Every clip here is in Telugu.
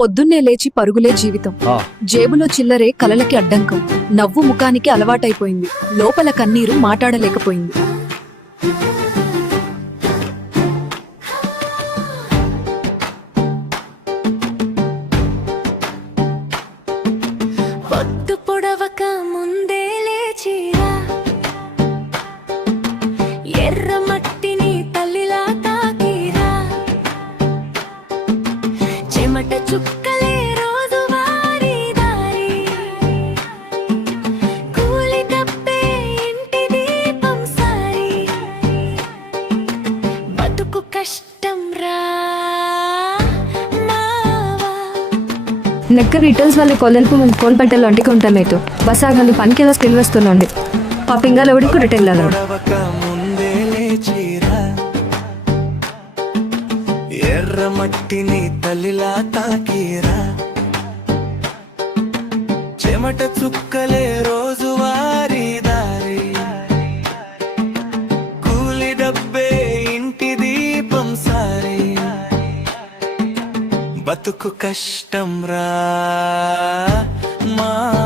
పొద్దున్నే లేచి పరుగులే జీవితం. జేబులో చిల్లరే కలలకి అడ్డంకం. నవ్వు ముఖానికి అలవాటైపోయింది. లోపల కన్నీరు మాటాడలేకపోయింది. పొద్దు చుక్కలే రిటర్న్స్ వారి దారి. మేము కప్పే పెట్టాలి దీపం సారి. బతుకు కష్టం రా పనికి రిటర్న్స్ స్కిల్ వస్తుందండి. పాప ఇంగా రిటర్న్ ఎర్ర మట్టిని తల్లిలా తాకిరా. చెమట చుక్కలే రోజు వారి దారి. కూలి డబ్బే ఇంటి దీపం సారి. బతుకు కష్టం రా మా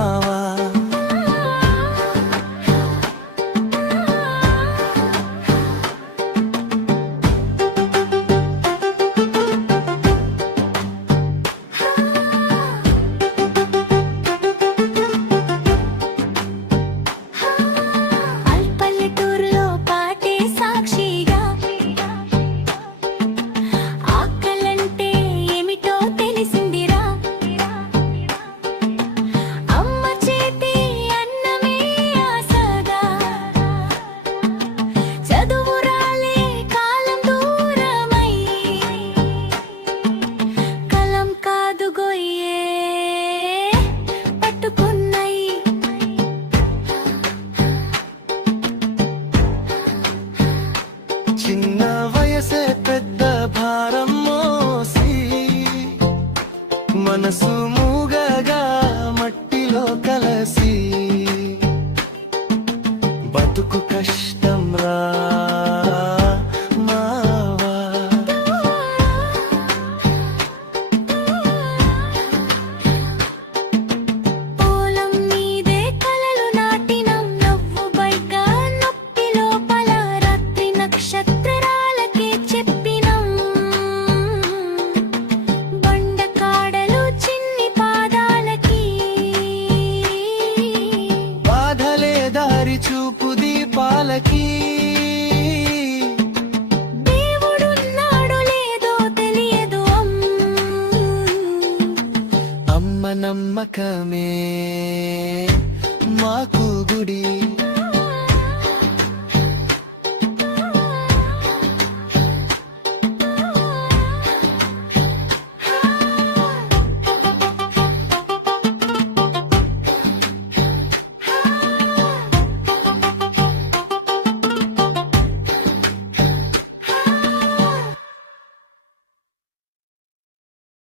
చూపు దీపాలకి. దేవుడున్నాడు లేదో తెలియదు అమ్మ నమ్మకమే.